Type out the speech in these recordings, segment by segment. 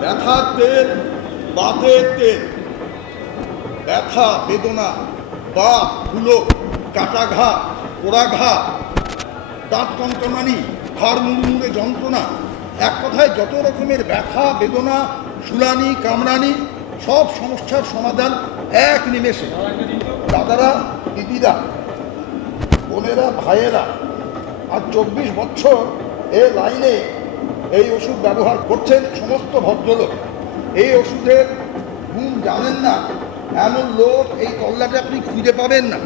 ব্যথার তেল, বাতের তেল, ব্যথা বেদনা, বাত, ধুলো, কাটা ঘা, পোড়া ঘা, দাঁত কনকনানি, হাড় মুড়মুড়ে যন্ত্রণা, এক কথায় যত রকমের ব্যথা বেদনা, শুলানি কামড়ানি, সব সমস্যার সমাধান এক নিমেষে। দাদারা, দিদিরা, বোনেরা, ভাইয়েরা, আর 24 বছর এ লাইনে এই ওষুধ ব্যবহার করছেন সমস্ত ভদ্রলোক। এই ওষুধের গুণ জানেন না এমন লোক এই তল্লাটে আপনি খুঁজে পাবেন না।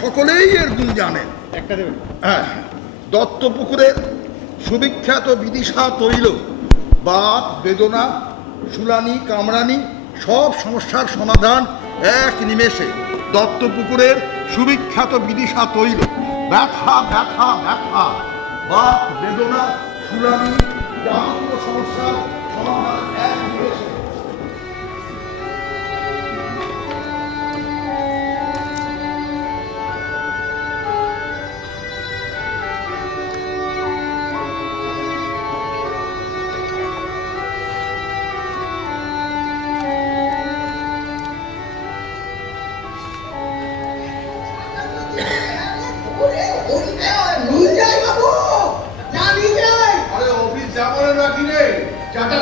সকলেই এর গুণ জানেন। একটা দেবেন? হ্যাঁ, দত্তপুকুরের সুবিখ্যাত বিদিশা তৈল বাত বেদনা শুলানি কামড়ানি সব সমস্যার সমাধান এক নিমেষে। দত্তপুকুরের সুবিখ্যাত বিদিশা তৈল, ব্যথা ব্যথা ব্যথা, বাত বেদনা শুলানি যাবতীয় সমস্যার সমাধান এক নিমেষে।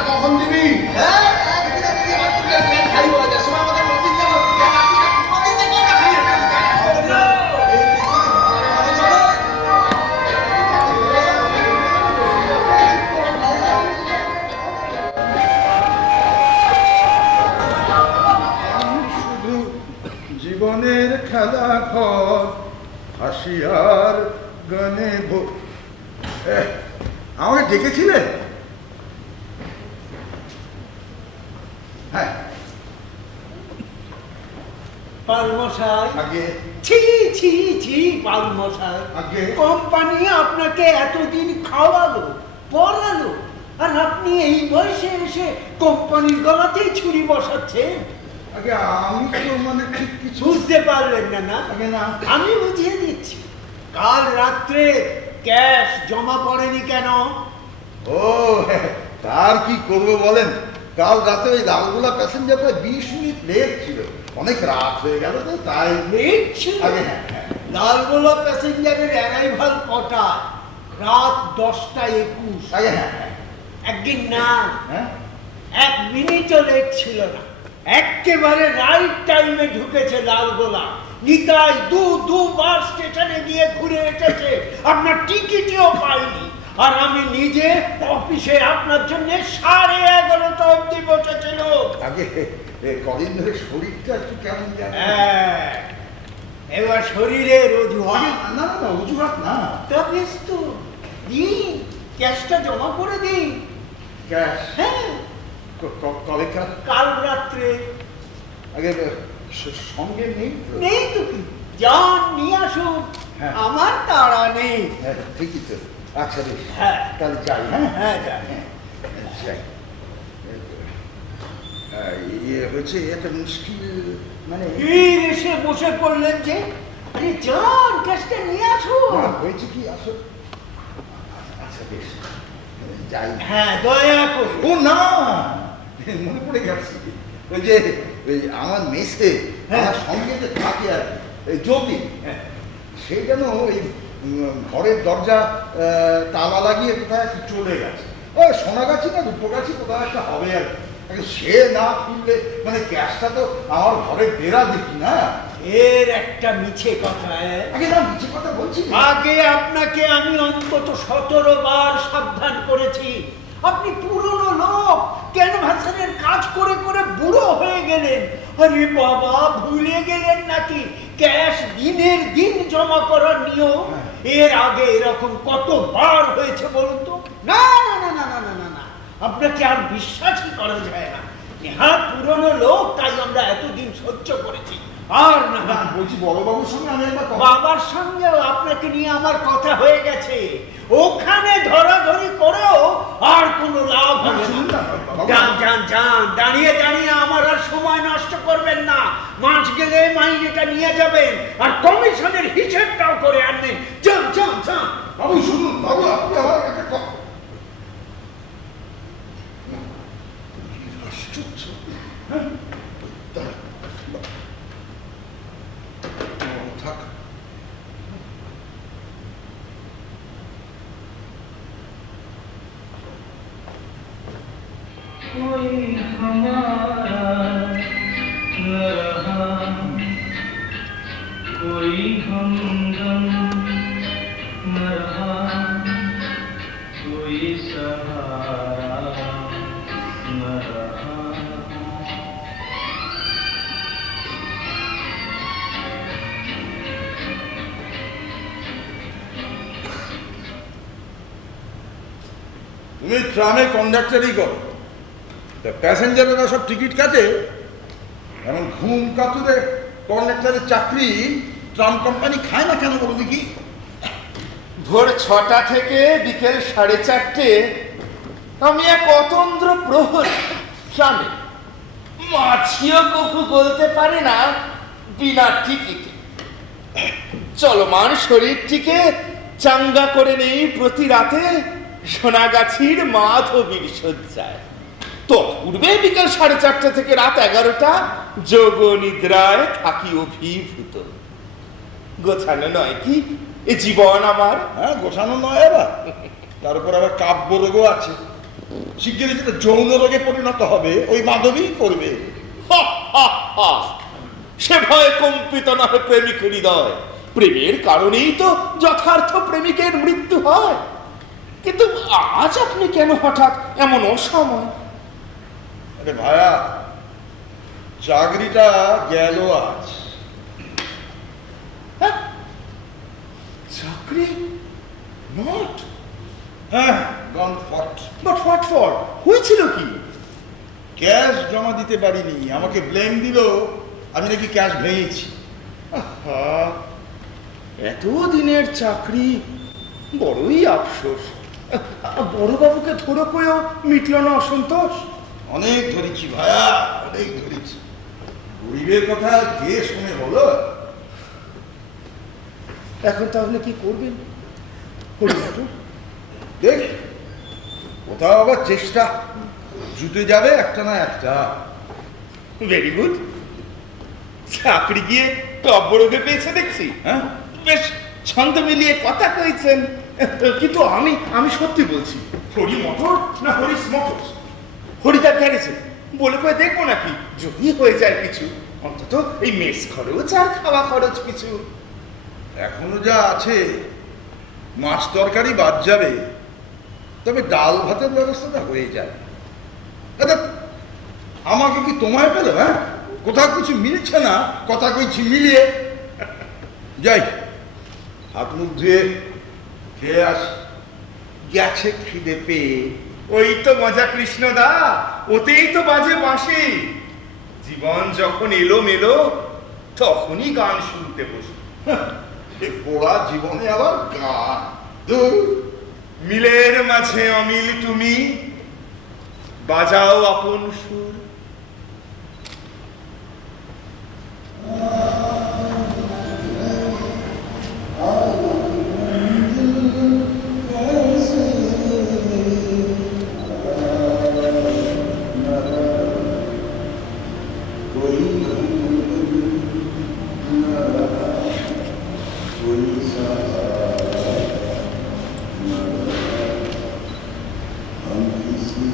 কখন দিবি? শুধু জীবনের খেলা ঘর হাসিয়ার গানে আমাকে ডেকেছিলেন? হ্যাঁ, পালমশাই, আগে ছি ছি ছি পালমশাই, আগে কোম্পানি আপনাকে এতদিন খাওয়ালো পড়ালো, আর আপনি এই বয়সে এসে কোম্পানির গলাতেই ছুরি বসাচ্ছেন। আগে আমি তো মানে ঠিক কিছু বুঝতে পারলেন না? না, আগে না, আমি বুঝিয়ে দিচ্ছি। কাল রাত্রে ক্যাশ জমা পড়েনি কেন? ও তার কি করবো বলেন, কাল রাতে ওই লালগোলা প্যাসেঞ্জারটা 20 মিনিট লেট ছিল, অনেক রাত হয়ে গেল তো তাই লেট ছিল? আগে হ্যাঁ হ্যাঁ, লালগোলা প্যাসেঞ্জারের অ্যারাইভাল কটা? রাত 10:21। আগে হ্যাঁ হ্যাঁ একদিন না, হ্যাঁ, 1 মিনিটও লেট ছিল না, একেবারে রাইট টাইমে ঢুকেছে লালগোলা। নিতাই দুবার স্টেশনে গিয়ে ঘুরে এসেছে, আপনার টিকিটও পাইনি। আর আমি নিজে অফিসে আপনার জন্য 11:30 অবধি বসেছিল। আগে কদিন ধরে শরীরটা একটু কেমন জানে। এবার শরীরের অজুহাত? না না অজুহাত না, তা বেশ তো, দিন ক্যাশটা জমা করে দিন। ক্যাশ হ্যাঁ, কবে? কাল রাত্রে। আগে সঙ্গে নেই তো? নেই তো কি, যান নিয়ে আসুন, হ্যাঁ। আমার তাড়া নেই। হ্যাঁ ঠিকই তো, আচ্ছা বেশ, হ্যাঁ তাহলে যাই। হ্যাঁ হ্যাঁ যান। যাই। ইয়ে হচ্ছে একটা মুশকিল, মানে ফির এসে বসে পড়লেন যে, আরে যান ক্যাশটা নিয়ে আসুন। না, হয়েছে কি আসল, আচ্ছা বেশ যাই। হ্যাঁ দয়া করে। ও না, মনে পড়ে গেছে, ওই যে ওই আমার মেসে আমার সঙ্গে যে থাকে আর জ্যোতি, সে যেন ওই ঘরের দরজা তালা লাগিয়ে কোথায় চলে গেছে। ও সোনাগাছি না রূপগাছি কোথাও একটা হবে আর সে না খুললে মানে ক্যাশটা তো আমার ঘরের বেড়া দেখি না। এর একটা মিছে কথা। আগে না মিছে কথা বলছি, আগে আপনাকে আমি অন্তত 17 বার সাবধান করেছি। আপনি পুরনো লোক, ক্যানভাসারের কাজ করে করে বুড়ো হয়ে গেলেন। আরে বাবা, ভুলে গেলেন নাকি ক্যাশ দিনের দিন জমা করার নিয়ম? এর আগে এরকম কতবার হয়েছে বলুন তো? না না না না না না না না, আপনাকে আর বিশ্বাসই করা যায় না। নেহাত পুরনো লোক, তাই আমরা এতদিন সহ্য করেছি। আর না না, বলছি বড়বাবুর সঙ্গে আমি একবার বাবার সঙ্গেও আপনাকে নিয়ে আমার কথা হয়ে গেছে, ওখানে ধরাধরি করেও আর কোনো লাভ হবে না। যান যান যান, দাঁড়িয়ে দাঁড়িয়ে আমার আর সময় নষ্ট করবেন না। মাস গেলে মাইনেটা নিয়ে যাবেন আর কমিশনের হিসেবটাও করে আনবেন। যান যান যান। বাবু শুনুন, বাবু আপনি আমার একটা আশ্চর্য। হ্যাঁ? থাক। कोई हमारा न रहा, कोई हमदम न रहा, कोई सहारा न रहा। তুমি ট্রামে কন্ডাক্টারই করো, প্যাসেঞ্জারেরা সব টিকিট কাটে, এমন ঘুম কাতুরে কন্ডাক্টারের চাকরি ট্রাম কোম্পানি খায় না কেন বলো দেখি? ভোর 6টা থেকে বিকেল 4:30 আমি এক অতন্দ্র প্রহরী ট্রামে, মাছিও কখু বলতে পারে না বিনা টিকিটে। চলমান শরীরটিকে চাঙ্গা করে নেই প্রতি রাতে সোনাগাছির মাধবীর শয্যায়। তৎপূর্বে বিকেল 4:30 থেকে রাত 11টা যোগ নিদ্রায় থাকি অভিভূত। গোছানো নয় কি এ জীবন আমার? হ্যাঁ, গোছানো নয়, এবার তার উপর আবার কাব্য রোগও আছে। শিগগিরই যেটা যৌন রোগে পরিণত হবে ওই মাধবী করবে। হা, হা, হা। সে ভয়ে কম্পিত নহে প্রেমিকের হৃদয়। প্রেমের কারণেই তো যথার্থ প্রেমিকের মৃত্যু হয়। কিন্তু আজ আপনি কেন হঠাৎ এমন অসময়? আরে ভায়া, চাকরিটা গেল আজ। হ্যাঁ? চাকরি নট? হ্যাঁ, গন ফট। But what for? হয়েছিল কি? ক্যাশ জমা দিতে পারিনি, আমাকে ব্লেম দিল আমি নাকি ক্যাশ ভেঙেছি। আহা, এতদিনের চাকরি, বড়ই আফসোস। বড়বাবুকে ধরো কয়েও মিটল না অসন্তোষ। অনেক ধরেছি ভায়া, অনেক ধরেছি। গরিবের কথা কে শুনে বলো? এখন তাহলে কি করবেন? দেখ, কোথাও আবার চেষ্টা জুটে যাবে একটা না একটা। Very good. চাকরি গিয়ে কাব্যরোগে পেয়েছে দেখছি। হ্যাঁ, বেশ ছন্দ মিলিয়ে কথা কইছেন। কিন্তু আমি সত্যি বলছি, হরি মোটর না হরিস মোটর? হরিদার গ্যারেজে বলে কয়ে দেখবো নাকি, যদি হয়ে যায় কিছু, অন্তত এই মেস খরচ আর খাওয়া খরচ কিছু। এখনো যা আছে মাছ তরকারি বাদ যাবে, তবে ডাল ভাতের ব্যবস্থাটা হয়ে যাবে। আচ্ছা, আমাকে কি তোমায় পেলো? হ্যাঁ, কোথাও কিছু মিলছে না, কথা কইছি মিলিয়ে যাই, হাত মুখ ধুয়ে খেয়ে আস, গেছে খিদে পেয়ে। ওই তো মজা কৃষ্ণদা, ওতেই তো বাজে বাঁশি। জীবন যখন এলো মেলো তখনই গান শুনতে বসে। এ পোড়া জীবনে আবার গান, ধুর। মিলের মাঝে অমিল তুমি, বাজাও আপন সুর। हम किसी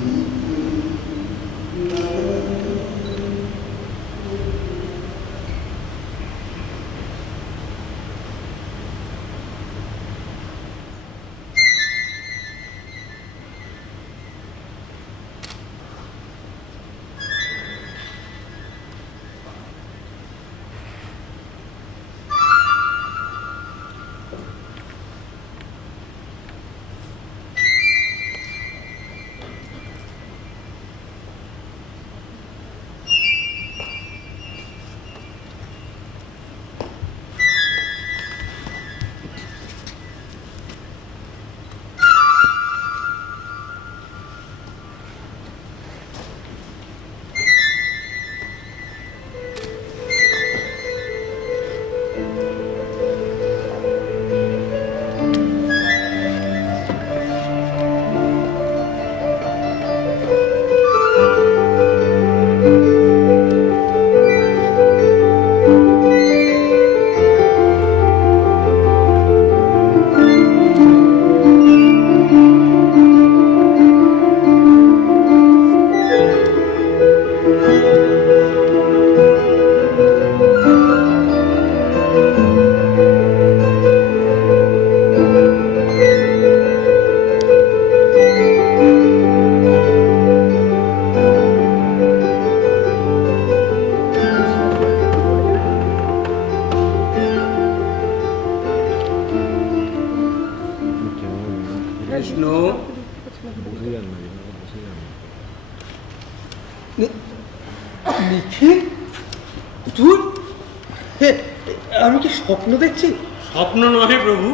আমি কি স্বপ্ন দেখছি? স্বপ্ন নহে প্রভু,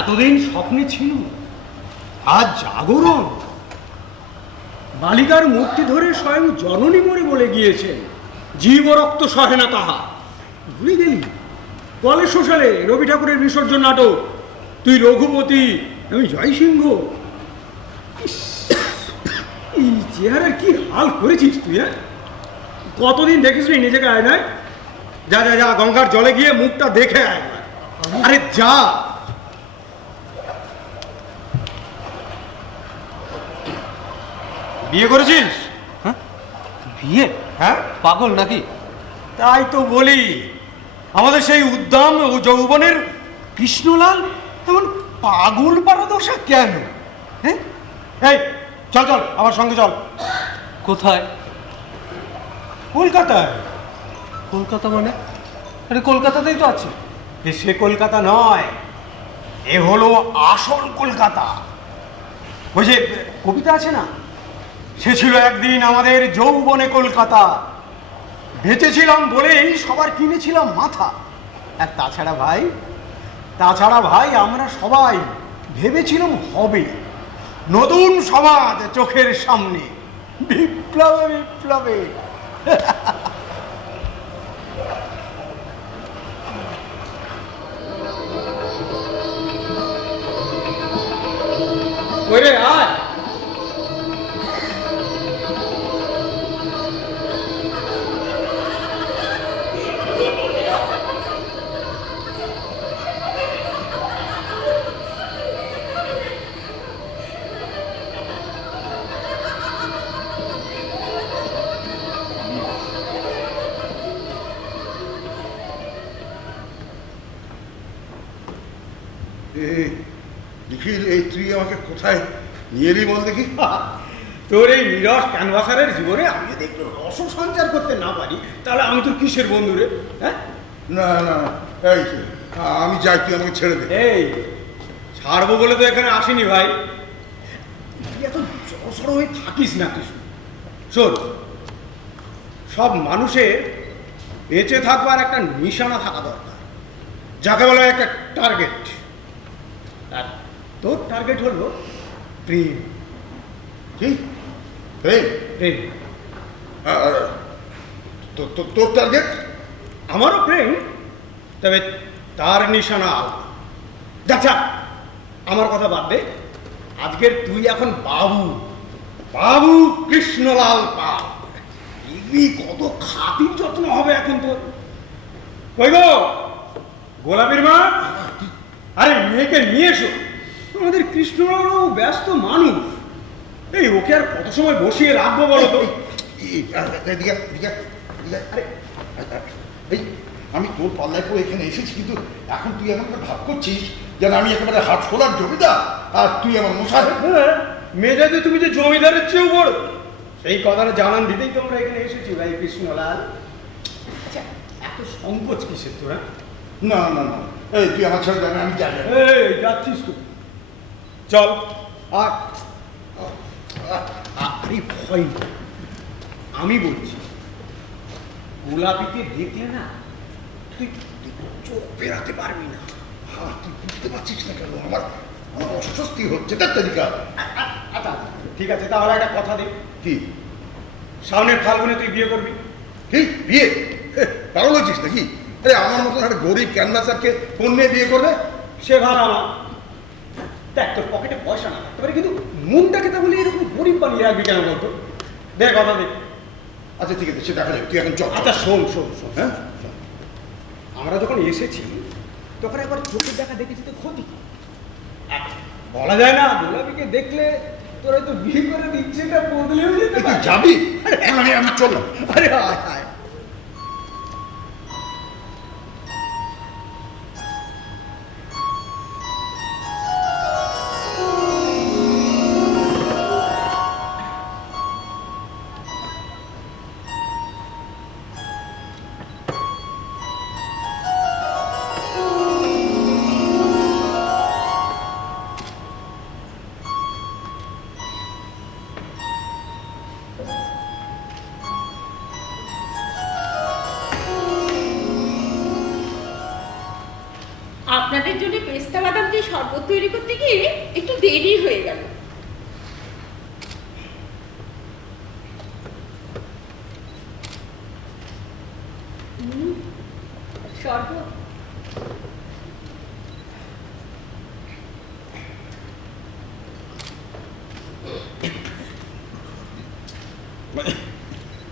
এতদিন স্বপ্নে ছিল, আজ জাগরণ। বালিকার মূর্তি ধরে স্বয়ং জননী মরে বলে গিয়েছেন, জীব রক্ত সহে না তাহা। ভুলে গেলি কলেজ শোষালে রবি ঠাকুরের বিসর্জন নাটক, তুই রঘুপতি, আমি জয়সিংহ। ইস, এই চেহারার কি হাল করেছিস তুই? হ্যাঁ, কতদিন দেখিস নি নিজেকে আয়নায়? যা যা যা, গঙ্গার জলে গিয়ে মুখটা দেখে আয়। আরে যা। বিয়ে করেছিস? হ্যাঁ, বিয়ে? হ্যাঁ, পাগল নাকি? তাই তো বলি, আমাদের সেই উদ্দাম ও যৌবনের কৃষ্ণলাল এমন পাগল পারদশা কেন? হ্যাঁ, এই চল চল, আমার সঙ্গে চল। কোথায়? কলকাতায়। কলকাতা মানে? আরে কলকাতাতেই তো আছে। সে কলকাতা নয়, এ হলো আসল কলকাতা। ওই যে কবিতা আছে না, সে ছিল একদিন আমাদের যৌবনে কলকাতা, বেঁচেছিলাম বলেই সবার কিনেছিলাম মাথা। আর তাছাড়া ভাই আমরা সবাই ভেবেছিলাম হবে নতুন সমাজ চোখের সামনে, বিপ্লবে বিপ্লবে। ওরে আয়। নিখিল, এই তুই আমাকে কোথায় নিয়ে এলি বল দেখি? তোর এই নিরস ক্যানভাসারের জীবনে আমি যদি একটু রস সঞ্চার করতে না পারি, তাহলে আমি তোর কিসের বন্ধু রে? হ্যাঁ, না না না, এই আমি যাই, তুই আমাকে ছেড়ে দে। এই ছাড়বো বলে তো এখানে আসিনি ভাই। তুই এত জড়সড় হয়ে থাকিস না কিছু। শোন, সব মানুষের বেঁচে থাকবার একটা নিশানা থাকা দরকার, যাকে বলা হয় একটা টার্গেট। আর তোর টার্গেট হলো প্রেম। কি প্রেম? প্রেম আর তোর টার্গেট? আমারও প্রেম, তবে তার নিশানা আলাদা। আচ্ছা, আমার কথা বাদ দে। আজকের তুই এখন বাবু, বাবু কৃষ্ণলাল পাল। এগুলি কত খাতির যত্ন হবে এখন তোর। কই গো গোলাপীর মা, আরে মেয়েকে নিয়ে এসো। আমাদের কৃষ্ণলালও ব্যস্ত মানুষ, এই ওকে আর কত সময় বসিয়ে রাখবো বলো তো? আরে এই আমি তোর পাল্লায় পড়ে এখানে এসেছি, কিন্তু এখন তুই এমন একটা ভাব করছিস যেন আমি একেবারে হাট খোলার জমিদার আর তুই আমার মশাই। হ্যাঁ, মেজাজে তুমি যে জমিদারের চেয়েও বড়, সেই কথাটা জানান দিতেই তোমরা এখানে এসেছি ভাই কৃষ্ণলাল। আচ্ছা, এত সংকোচ কিসের তোরা? না না না, এই তুই আমার ছেড়ে যাবে, আমি যাই। এই যাচ্ছিস তো, চল। আর আরে ভয় নেই, আমি বলছি, গোলাপিকে দেখলে না তুই চোখ ফেরাতে পারবি না। হ্যাঁ, তুই বুঝতে পারছিস না কেন? আমার আমার অস্বস্তি হচ্ছে তার তালিকা। আচ্ছা ঠিক আছে, তাহলে একটা কথা দে, কি? সামনের ফাল্গুনে তুই বিয়ে করবি। কি বিয়ে? পাগল হচ্ছিস নাকি? আরে আমার মতন একটা গরিব ক্যানভাসারকে কোন মেয়ে বিয়ে করবে? সে ভার আমার। দেখ, তোর পকেটে পয়সা না থাকতে পারে, কিন্তু মনটাকে তা বলি এরকম গরিব বানিয়ে রাখবি কেন বলতো? দেখ কথা দেখ। আচ্ছা ঠিক আছে, সে দেখা যাবে, তুই এখন চল। আচ্ছা শোন শোন শোন, হ্যাঁ, আমরা যখন এসেছি তখন একবার চোখের দেখা দেখেছি তো ক্ষতি কি? বলা যায় না, গোলাপিকে দেখলে তোর হয়তো বিয়ে করে ইচ্ছেটা বদলেও যেতে তুই পারে। যাবি? আমি চললাম। আরে হায় হায়। আপনাদের জন্য পেস্তা বাদাম দিয়ে শরবত তৈরি করতে গিয়ে একটু দেরি হয়ে গেল। শরবত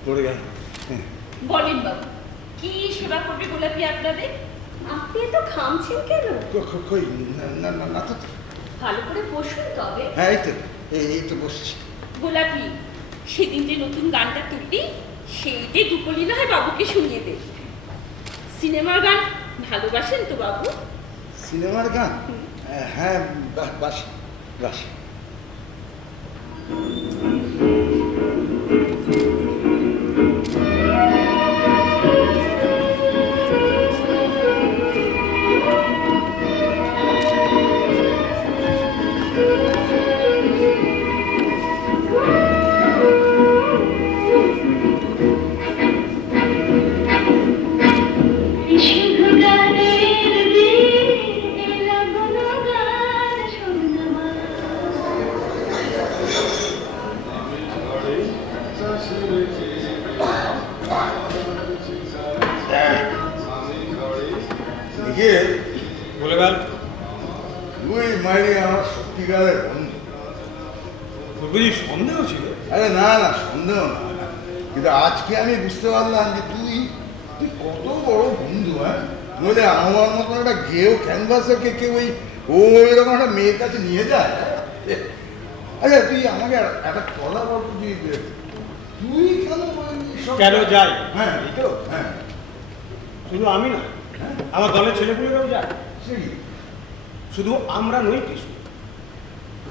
পড়ে গেল। বলেন বাবু, কি সেবা করবে গোলাপি আপনাদের? আপনি এত ঘামছেন কেন? কই না না না তো। ভালো করে বসুন তবে। হ্যাঁ এই তো এই তো বসছি। গোলাপি, সেদিন যে নতুন গানটা তুললি সেইটাই দুপলি না হয় বাবুকে শুনিয়ে দে। সিনেমার গান ভালোবাসেন তো বাবু? সিনেমার গান? হ্যাঁ বাসি বাসি। বলে গেল তুই মাইরি আমার সত্যিকারের বন্ধু। বুঝি সন্দেহ ছিল? আরে না না, সন্দেহ না, কিন্তু আজকে আমি বুঝতে পারলাম যে তুই তুই কত বড় বন্ধু। হ্যাঁ, নইলে আমার মতো একটা গেও ক্যানভাসকে কেউ এরকম একটা মেয়ের কাছে নিয়ে যায়? আচ্ছা তুই আমাকে একটা কথা বল, তুই কেন যাই? হ্যাঁ এই তো। হ্যাঁ শুধু আমি না, আমার দলের ছেলেপুলেরাও যায়। সেই শুধু আমরা নই কিছু।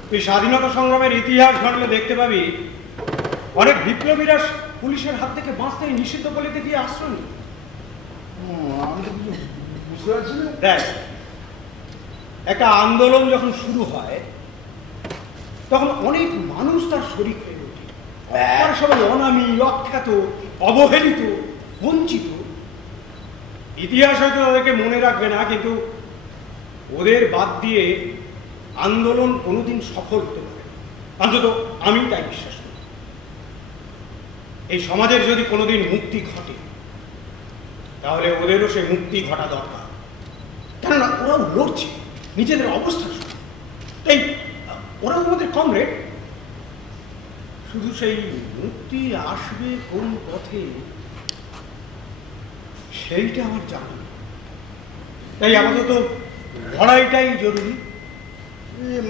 তুই স্বাধীনতা সংগ্রামের ইতিহাস ঘটলে দেখতে পাবি অনেক বিপ্লবীরা পুলিশের হাত থেকে বাঁচতে নিষিদ্ধ বলিতে গিয়ে আশ্রয় নিই। আমি তো কিছু বুঝতে পারছি না। দেখ, একটা আন্দোলন যখন শুরু হয় তখন অনেক মানুষ তার শরিক হয়ে ওঠে। তারা সবাই অনামী, অখ্যাত, অবহেলিত, বঞ্চিত। ইতিহাস হয়তো তাদেরকে মনে রাখবে না, কিন্তু ওদের বাদ দিয়ে আন্দোলন কোনোদিন সফল হতে পারে না। অন্তত আমি তাই বিশ্বাস করি। এই সমাজের যদি কোনোদিন মুক্তি ঘটে তাহলে ওদেরও সেই মুক্তি ঘটা দরকার। কেননা ওরাও লড়ছে নিজেদের অবস্থার সঙ্গে। তাই ওরাও আমাদের কমরেড। শুধু সেই মুক্তি আসবে কোন পথে সেইটা আমার জানা নেই। তাই আপাতত লড়াইটাই জরুরি।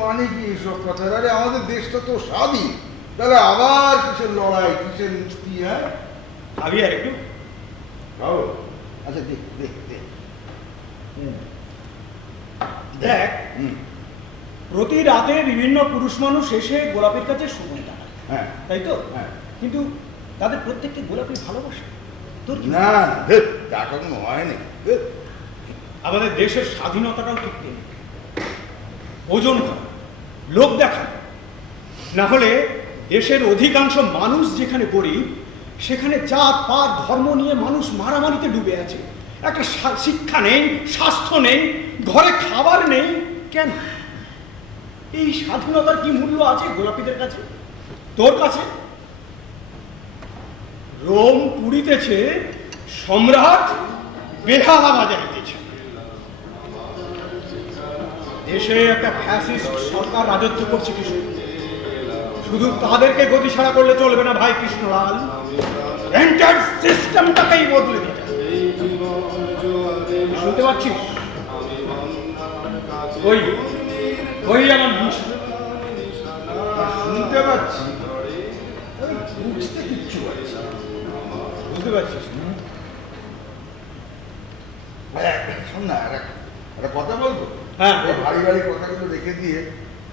মানে কি এসব কথা? আরে আমাদের দেশটা তো স্বাধীন, তাহলে আবার কিসের লড়াই, কিসের মুক্তি? হ্যাঁ ভাবি আর একটু। আচ্ছা দেখ দেখ দেখ দেখ, প্রতি রাতে বিভিন্ন পুরুষ মানুষ এসে গোলাপের কাছে সময় কাটায়, হ্যাঁ তাই তো? হ্যাঁ। কিন্তু তাদের প্রত্যেককে গোলাপি ভালোবাসে। তোর কি? না তা কখনো হয়নি। আমাদের দেশের স্বাধীনতাটাও ঠিক নেই। ওজন করা, লোক দেখা, না হলে দেশের অধিকাংশ মানুষ যেখানে গরিব সেখানে জাত পাত ধর্ম নিয়ে মানুষ মারামারিতে ডুবে আছে। একটা শিক্ষা নেই, স্বাস্থ্য নেই, ঘরে খাবার নেই। কেন? এই স্বাধীনতার কি মূল্য আছে গোলাপীদের কাছে, তোর কাছে? রোম পুড়িতেছে, সম্রাট বেহালা বাজাইতেছে। দেশে একটা ফ্যাসিস্ট সরকার রাজত্ব করছে কৃষ্ণ। শুধু তাদেরকে গতি ছাড়া করলে চলবে না ভাই কৃষ্ণলাল, এন্টায়ার সিস্টেমটাকেই বদলে দিতে। শুনতে পাচ্ছিস? ওই ওই আমার শুনতে পাচ্ছি, বুঝতে কিচ্ছু পারছি না। বুঝতে পারছিস? শোন না, একটা কথা বলবো? হ্যাঁ। ভারী ভারী কথাগুলো রেখে দিয়ে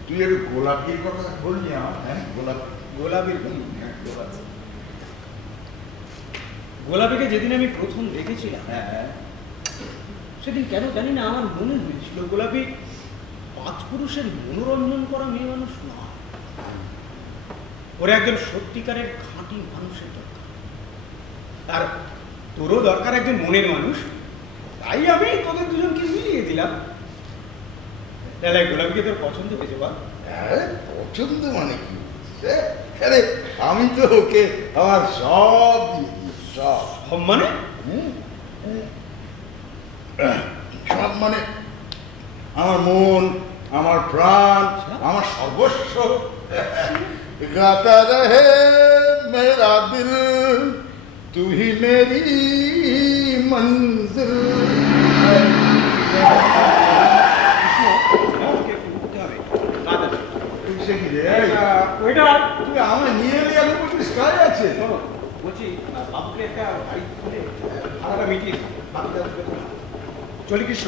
তুই একটু গোলাপির কথা বললি আমার। হ্যাঁ গোলাপি, গোলাপির গোলাপি। গোলাপিকে যেদিন আমি প্রথম দেখেছিলাম, হ্যাঁ সেদিন কেন জানি না আমার মনে হয়েছিল গোলাপি পাঁচ পুরুষের মনোরঞ্জন করা মেয়ে মানুষ নয়, ওরা একজন সত্যিকারের খাঁটি মানুষের দরকার। আর তোরও দরকার একজন মনের মানুষ। তাই আমি তোদের দুজনকে মিলিয়ে দিলাম। তাহলে গোলাপিকে তোর পছন্দ হয়েছে বল? হ্যাঁ, পছন্দ মানে কি? আরে আমি তো ওকে আমার সব দিয়ে দিয়েছি, সব। সব মানে? সব মানে আমার মন, আমার প্রাণ, আমার সর্বস্ব। গাতা রহে মেরা দিল, তু হি মেরি মঞ্জিল। সে কি রে? ওইটা তুই আমায় নিয়ে এলি, আমি বলছিস কাজ আছে? শোনো, বলছি বাবুকে একটা গাড়ি খুলে ভাড়াটা মিটিয়ে দিই। বাবুকে চলি কৃষ্ণ,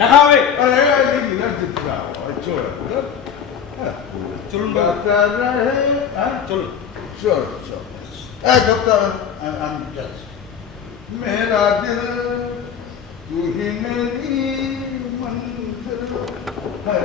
দেখা হবে। अरे लेकिन यार जितना चोर চলুন गाता रहे, हाँ চলুন। चोर चोर ए डॉक्टर I'm judge मेरा दिल तू ही मेरी मंजिल है।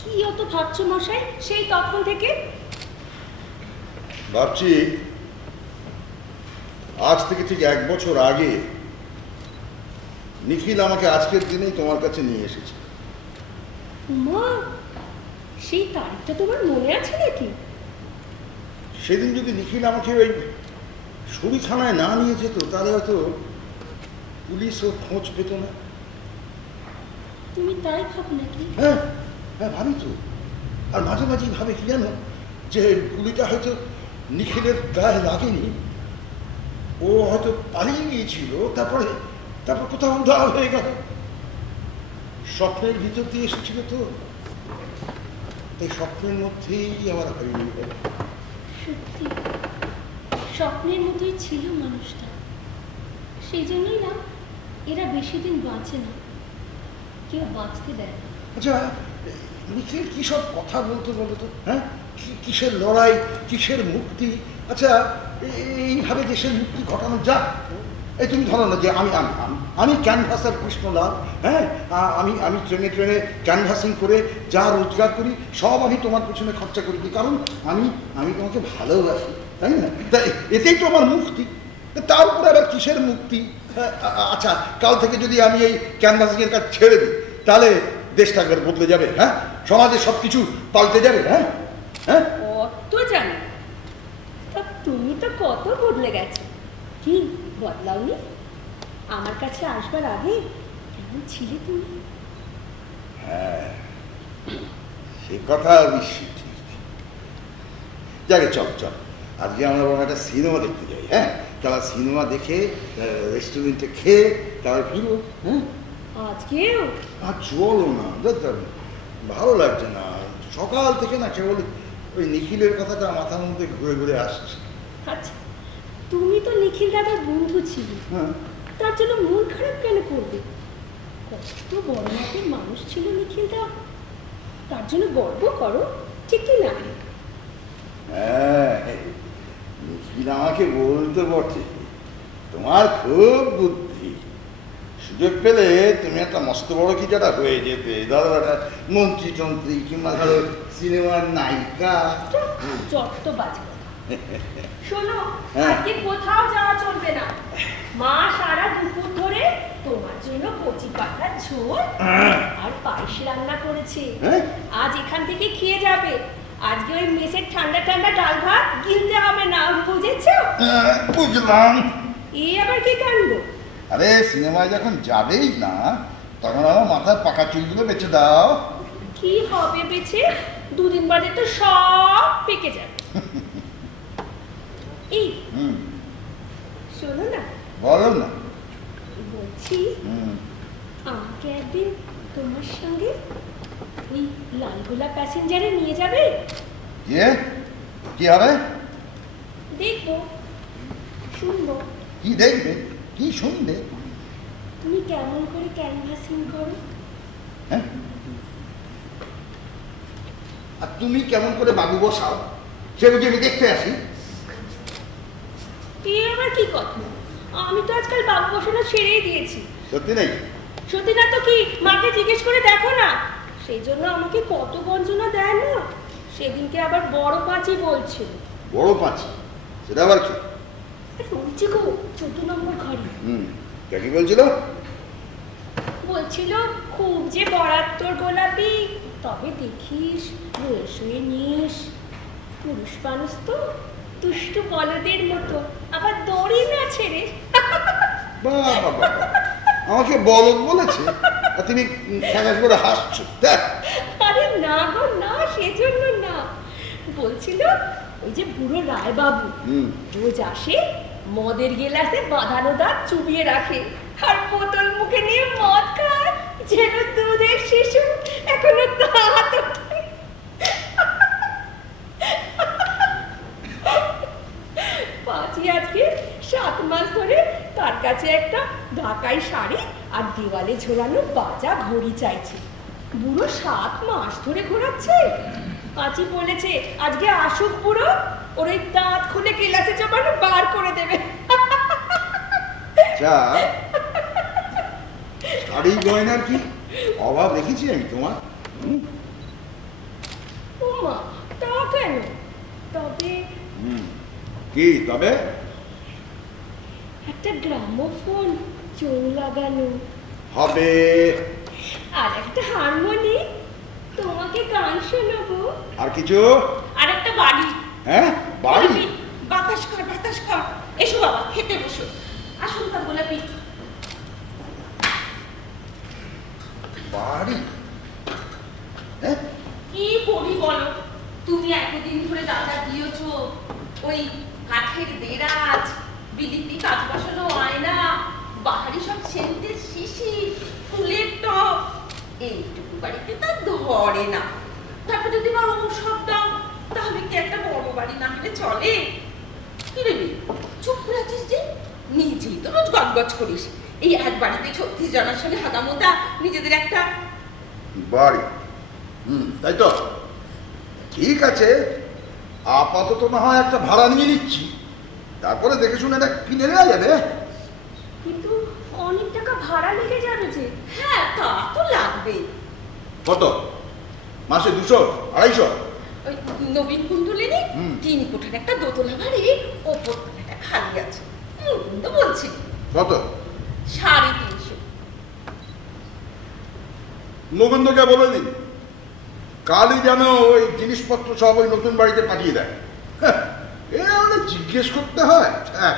কি অত ভাবছো মশাই সেই তখন থেকে? ভাবছি আজ থেকে ঠিক 1 বছর আগে নিখিল আমাকে আজকের দিনেই তোমার কাছে নিয়ে এসেছে। মা, সেই তারিখটা তোমার মনে আছে নাকি? সেদিন যদি নিখিল আমাকে ওই সরি থানায় না নিয়ে যেত, তাহলে হয়তো পুলিশও খোঁজ পেত না। তুমি তাই ভাবো নাকি? হ্যাঁ হ্যাঁ, ভাবি তো। আর মাঝে মাঝেই ভাবে কি জানো, যে গুলিটা হয়তো নিখিলের গায়ে লাগেনি, ও হয়তো পালিয়ে গিয়েছিল, তারপর কোথাও উধাও হয়ে গেল। স্বপ্নের ভিতর দিয়ে এসেছিল তো, এই স্বপ্নের মধ্যেই আমার হারিয়ে গেল। সত্যি স্বপ্নের মতোই ছিল মানুষটা। সেই জন্যই না এরা বেশি দিন বাঁচে না, কেউ বাঁচতে দেয় না। আচ্ছা, নিখিল কী সব কথা বলতো বলো তো? হ্যাঁ, কিসের লড়াই, কিসের মুক্তি? আচ্ছা, এইভাবে দেশের মুক্তি ঘটানো যাক। এই তুমি ধরো না যে আমি ক্যানভাসার কৃষ্ণলাল, হ্যাঁ, আমি ট্রেনে ক্যানভাসিং করে যা রোজগার করি সব আমি তোমার পেছনে খরচা করে দিই, কারণ আমি তোমাকে ভালোবাসি, তাই না? তা এতেই তো আমার মুক্তি। তার উপরে আবার কিসের মুক্তি? আচ্ছা, কাল থেকে যদি আমি এই ক্যানভাসিংয়ের কাজ ছেড়ে দিই, তাহলে দেশটা একবার বদলে যাবে, হ্যাঁ, সমাজে সব কিছু পাল্টে যাবে। হ্যাঁ হ্যাঁ, কত জানি, তা তুমি তো কত বদলে গেছো। কি বদলাওনি? আমার কাছে আসবার আগে কেমন ছিলে তুমি? হ্যাঁ, সে কথা অবশ্যই ঠিক। যাকে চল আজকে আমরা বরং একটা সিনেমা দেখতে যাই। হ্যাঁ, তারা সিনেমা দেখে রেস্টুরেন্টে খেয়ে তারা ফিরবো। হ্যাঁ, আজকেও? আর চলো না, ভালো লাগছে না। সকাল থেকে না কেবল ওই নিখিলের কথাটা মাথার মধ্যে ঘুরে ঘুরে আসছে। আচ্ছা, তুমি তো নিখিল দাদার বন্ধু ছিলে, হ্যাঁ, তার জন্য মন খারাপ কেন করবে? কত বড় মাপের মানুষ ছিল নিখিলদা, তার জন্য গর্ব করো, ঠিক কি না? হ্যাঁ, নিখিল আমাকে বলতে বটে, তোমার খুব বুদ্ধি, সুযোগ পেলে তুমি একটা মস্ত বড় কি যেটা হয়ে যেতে, ধরো একটা মন্ত্রী টন্ত্রী কিংবা ধরো সিনেমার নায়িকা। যত বাজে কথা। শোনো, হ্যাঁ। আজকে কোথাও যাওয়া চলবে না। মা সারা দুপুর ধরে তোমার জন্য কচি পাতার ঝোল আর পায়েস রান্না করেছে। হ্যাঁ? আজ এখান থেকে খেয়ে যাবে। আজকে ওই মেসের ঠান্ডা ঠান্ডা ডাল ভাত গিলতে হবে না, বুঝেছো? বুঝলাম। এই আবার কি কাণ্ড? আরে সিনেমায় যখন যাবেই না, তখন আমার মাথার পাকা চুলগুলো বেঁচে দাও। কি হবে বেছে? দুদিন বাদে তো সব পেকে যাবে। এই হুম, শোনো না, বলো না। বলছি হুম, আমাকে একদিন তোমার সঙ্গে ওই লালগোলা প্যাসেঞ্জারে নিয়ে যাবে? কি হবে? দেখবো, শুনবো কি দেখবে, কি শুনবে? তুমি কেমন করে ক্যানভাসিং করো। হ্যাঁ, আর তুমি কেমন করে বাবু বসাও, সে বুঝে আমি দেখতে আসি। এ আবার কি কথা? আমি তো আজকাল বাবু বসানো ছেড়েই দিয়েছি। সত্যি নেই? সত্যি না তো কি? মাকে জিজ্ঞেস করে দেখো না। সেই জন্য আমাকে কত গঞ্জনা দেয় না। সেদিনকে আবার বড় পাঁচি বলছিল। বড় পাঁচি? সেটা আবার কি? বলছি গো, 14 নম্বর ঘরে। হুম, কি বলছিল? বলছিল খুব যে বরাত্তর গোলাপি, তবে দেখিস রয়ে শুয়ে নিস। পুরুষ মানুষ তো দুষ্টু বলদের মতো, আবার দড়ি না ছেড়ে। বাবা, আমাকে বলদ বলেছে আর তুমি সাকাশ করে হাসছো। দেখ, আরে না গো না, সেজন্য না। বলছিল ওই যে বুড়ো রায় বাবু হুম, রোজ আসে, মদের গেলাসে বাঁধানো দাঁত চুবিয়ে রাখে আর বোতল মুখে নিয়ে মদ খায় যেন দুধের শিশু এখনো দাঁত ওঠে। পাঁচি আজকে 7 মাস ধরে তার কাছে একটা ঢাকাই শাড়ি আর দেওয়ালে ঝোলানো বাজা ঘড়ি চাইছে। বুড়ো 7 মাস ধরে ঘোরাচ্ছে। পাঁচি বলেছে আজকে আসুক বুড়ো, ওর ওই দাঁত খুলে গেলাসে চাপানো বার করে দেবে। যা শাড়ি গয়নার কি অভাব রেখেছি আমি তোমার? হুম, ওমা, তা কেন? তবে হুম, কি তবে? একটা গ্রামোফোন চৌ লাগানো হবে। আর একটা হারমোনি, তোমাকে গান শোনাবো। আর কিছু? আর একটা বাড়ি। হ্যাঁ, বাড়ি? গোলাপি, বাতাস কর বাতাস কর। এসো বাবা, খেতে বসো। আসুন তা গোলাপি। বাড়ি? হ্যাঁ, কি করি বলো? তুমি এতদিন ধরে দাদা দিয়েছ ওই কাঠের দেরাজ, বিলিতি কাজ বসানো আয়না, বাহারি সব সেন্টের শিশি, ফুলের টব, এইটুকু বাড়িতে তা ধরে না। তারপর যদি বা সব দাও, তাহলে কি একটা বড় বাড়ি না হলে চলে? কি রে মেয়ে, চুপ করে আছিস যে? নিজেই তো রোজ গজগজ করিস। এই এক বাড়িতে 36 জনের সঙ্গে হাগামোতা, নিজেদের একটা বাড়ি। হুম, তাই তো। ঠিক আছে, আপাতত না হয় একটা ভাড়া নিয়ে নিচ্ছি, তারপরে দেখে শুনে এটা কিনে নেওয়া যাবে। কিন্তু অনেক টাকা ভাড়া লেগে যাবে যে। হ্যাঁ, তা তো লাগবে। কত? মাসে 200, 250? ওই নবীন কুণ্ডলিনী হুম। 3 কোঠার একটা দোতলা বাড়ি, ওপর তলাটা খালি আছে। তো বলছি কত? 350। নগেন্দ্রকে বলে দিন কালই যেন ওই জিনিসপত্র সব ওই নতুন বাড়িতে পাঠিয়ে দেয়। হ্যাঁ, এ আমাদের জিজ্ঞেস করতে হয়। হ্যাঁ,